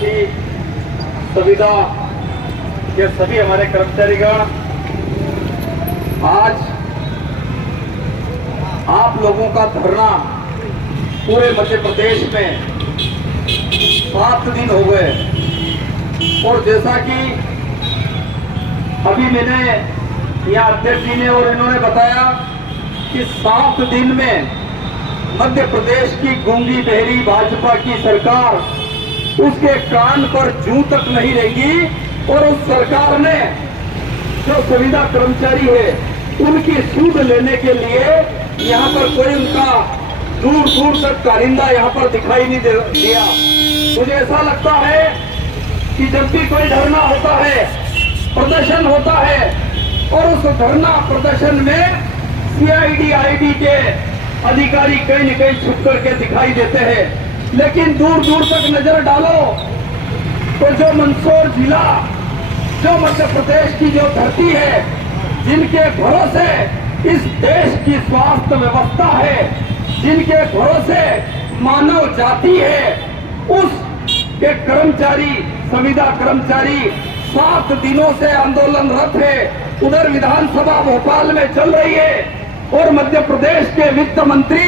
साथी, संविदा के सभी हमारे कर्मचारीगण, आज आप लोगों का धरना पूरे मध्य प्रदेश में 7 दिन हो गए और जैसा कि अभी मैंने यहाँ अध्यक्ष जी ने और इन्होंने बताया कि 7 दिन में मध्य प्रदेश की गूंगी बहरी भाजपा की सरकार, उसके कान पर जूं तक नहीं रहेगी और उस सरकार ने जो संविदा कर्मचारी है उनकी सूद लेने के लिए यहाँ पर कोई उनका दूर दूर तक कारिंदा यहाँ पर दिखाई नहीं दिया। मुझे ऐसा लगता है कि जब भी कोई धरना होता है, प्रदर्शन होता है और उस धरना प्रदर्शन में सीआईडी आईडी के अधिकारी कहीं न कहीं छुप करके दिखाई देते हैं, लेकिन दूर दूर तक नजर डालो तो जो मंदसौर जिला, जो मध्य प्रदेश की जो धरती है, जिनके भरोसे इस देश की स्वास्थ्य व्यवस्था है, जिनके भरोसे मानव जाति है, उस के कर्मचारी, संविदा कर्मचारी 7 दिनों से आंदोलनरत है। उधर विधानसभा भोपाल में चल रही है और मध्य प्रदेश के वित्त मंत्री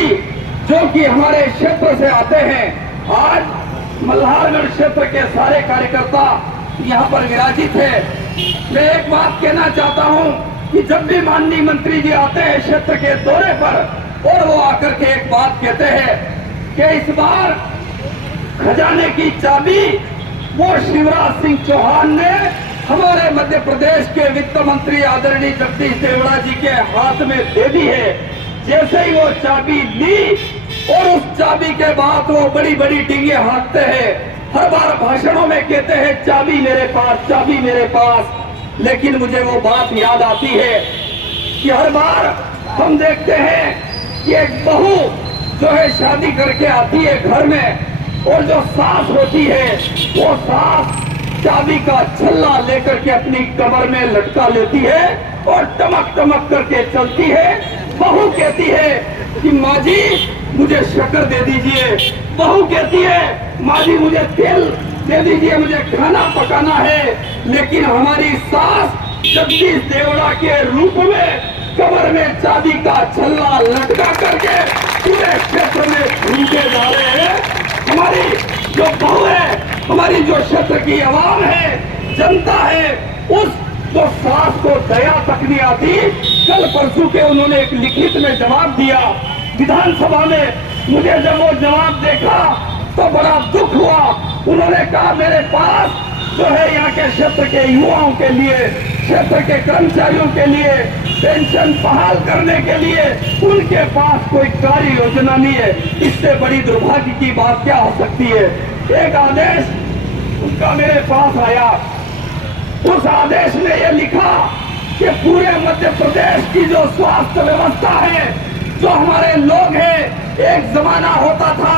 जो कि हमारे क्षेत्र से आते हैं, आज मल्हारगढ़ क्षेत्र के सारे कार्यकर्ता यहाँ पर विराजित है। मैं एक बात कहना चाहता हूँ कि जब भी माननीय मंत्री जी आते हैं क्षेत्र के दौरे पर और वो आकर के एक बात कहते हैं कि इस बार खजाने की चाबी वो शिवराज सिंह चौहान ने हमारे मध्य प्रदेश के वित्त मंत्री आदरणीय जगदीश देवड़ा जी के हाथ में दे दी है। जैसे ही वो चाबी ली और उस चाबी के बाद वो बड़ी बड़ी डींगे हाँकते हैं, हर बार भाषणों में कहते हैं चाबी मेरे पास, चाबी मेरे पास। लेकिन मुझे वो बात याद आती है कि हर बार हम देखते हैं कि एक बहू जो है शादी करके आती है घर में और जो सास होती है वो सास चाबी का छल्ला लेकर के अपनी कमर में लटका लेती है और टमक टमक करके चलती है। बहू कहती है कि माँ जी मुझे शक्कर दे दीजिए, बहू कहती है माँ जी मुझे तेल दे दीजिए, मुझे खाना पकाना है। लेकिन हमारी सास जगदीश देवड़ा के रूप में कमर में चाबी का छल्ला लटका करके पूरे क्षेत्र में घूमते जा रहे हैं। हमारी जो बहू है, हमारी जो क्षेत्र की आवाम है, जनता है, उस जो सास को दया तक नहीं आती। कल परसों के उन्होंने एक लिखित में जवाब दिया विधानसभा में। मुझे जब वो जवाब देखा तो बड़ा दुख हुआ। उन्होंने कहा मेरे पास जो है यहाँ के क्षेत्र के युवाओं के लिए, क्षेत्र के कर्मचारियों के लिए पेंशन बहाल करने के लिए उनके पास कोई कार्य योजना नहीं है। इससे बड़ी दुर्भाग्य की बात क्या हो सकती है। एक आदेश उनका मेरे पास आया, उस आदेश में यह लिखा कि पूरे मध्य प्रदेश की जो स्वास्थ्य व्यवस्था है, जो हमारे लोग हैं, एक जमाना होता था,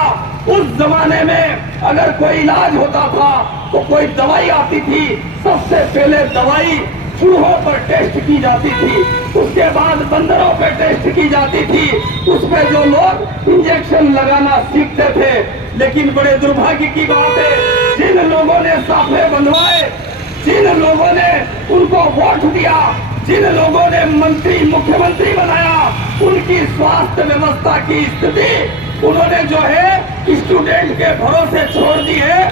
उस जमाने में अगर कोई इलाज होता था तो कोई दवाई आती थी, सबसे पहले दवाई चूहों पर टेस्ट की जाती थी, उसके बाद बंदरों पर टेस्ट की जाती थी, उसमें जो लोग इंजेक्शन लगाना सीखते थे। लेकिन बड़े दुर्भाग्य की बात है, जिन लोगों ने साफे बंधवाए, जिन लोगों ने उनको वोट दिया, जिन लोगों ने मंत्री मुख्यमंत्री बनाया, उनकी स्वास्थ्य व्यवस्था की स्थिति उन्होंने जो है स्टूडेंट के भरोसे छोड़ दी है।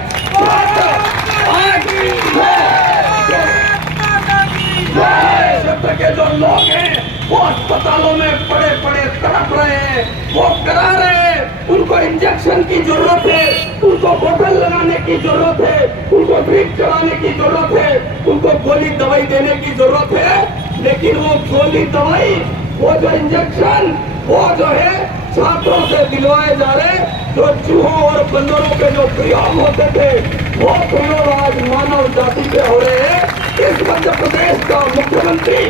क्षेत्र के जो लोग हैं वो अस्पतालों में पड़े पड़े तड़प रहे हैं, वो करा रहे हैं, उनको इंजेक्शन की जरूरत है, उनको बोतल लगाने की जरूरत है, उनको ड्रिप चलाने की जरूरत है, उनको गोली दवाई देने की जरूरत है। लेकिन वो गोली दवाई, वो जो इंजेक्शन, वो जो है छात्रों से दिलवाए जा रहे, जो चूहों और बंदरों के जो प्रयोग होते थे वो प्रयोग आज मानव जाति पे हो रहे हैं। इस मध्य प्रदेश का मुख्यमंत्री,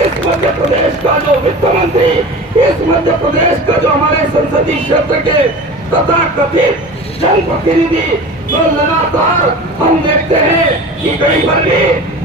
इस मध्य प्रदेश का जो वित्त मंत्री, इस मध्य प्रदेश का जो हमारे संसदीय क्षेत्र के तथा कथित जनप्रतिनिधि जो लगातार हम देखते हैं कि कई बार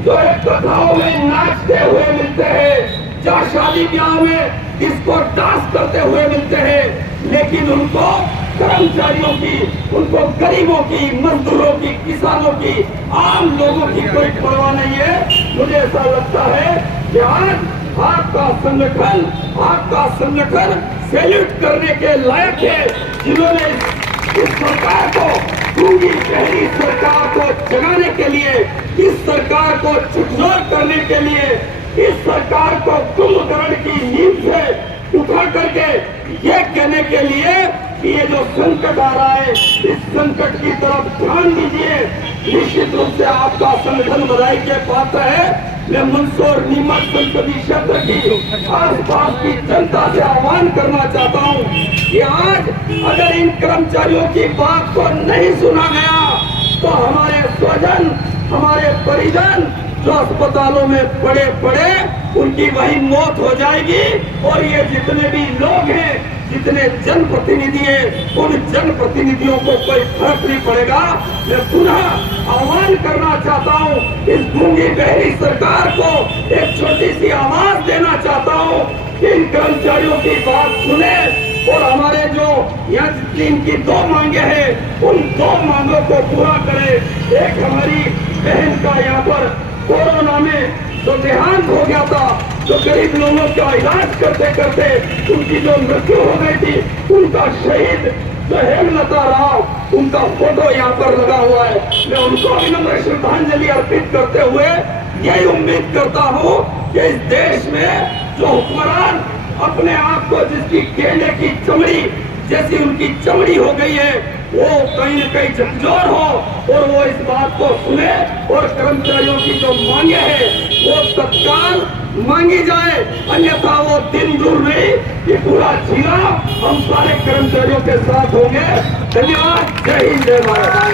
जो है कथाओं में नाचते हुए मिलते हैं, जहाँ शादी ब्याह में इसको डांस करते हुए मिलते हैं, लेकिन उनको कर्मचारियों की, उनको गरीबों की, मजदूरों की, किसानों की, आम लोगों की कोई परवाह नहीं है। मुझे ऐसा लगता है कि आज आपका संगठन सैल्यूट करने के लायक है, जिन्होंने इस सरकार को, गूंगी बहरी सरकार को जगाने के लिए, इस सरकार को झकझोर करने के लिए, इस सरकार को कुंभकर्ण की नींद से उठा करके ये कहने के लिए कि ये जो संकट आ रहा है, इस संकट की तरफ ध्यान दीजिए। निश्चित रूप से आपका संगठन बधाई के पात्र है। मैं मंदसौर नीमच संसदीय क्षेत्र की आसपास की जनता से आह्वान करना चाहता हूं कि आज अगर इन कर्मचारियों की बात को नहीं सुना गया तो हमारे स्वजन, हमारे परिजन जो अस्पतालों में पड़े उनकी वही मौत हो जाएगी। और ये जितने भी लोग हैं, जितने जनप्रतिनिधि हैं, उन जनप्रतिनिधियों को कोई फर्क नहीं पड़ेगा। मैं पुनः आह्वान करना चाहता हूं, इस गूंगी बहरी सरकार को एक छोटी सी आवाज देना चाहता हूं कि इन कर्मचारियों की बात सुने और हमारे जो यहाँ जितनी इनकी 2 मांगे हैं, उन 2 मांगों को पूरा करे। एक हमारी बहन का यहाँ पर कोरोना में जो देहांत हो गया था, जो गरीब लोगों का इलाज करते करते उनकी जो मृत्यु हो गई थी, उनका शहीद जो हेमलता राव, उनका फोटो यहाँ पर लगा हुआ है। मैं उनको विनम्र श्रद्धांजलि अर्पित करते हुए यही उम्मीद करता हूँ कि इस देश में जो हुक्मरान अपने आप को, जिसकी गेंडे की चमड़ी जैसी उनकी चमड़ी हो गई है, वो कहीं न कहीं झकझोर हो और वो इस बात को सुने और कर्मचारियों की जो मांगे हैं वो तत्काल मांगी जाए। अन्यथा वो दिन दूर नहीं, ये पूरा जिला हम सारे कर्मचारियों के साथ होंगे। धन्यवाद। जय हिंद, जय भारत।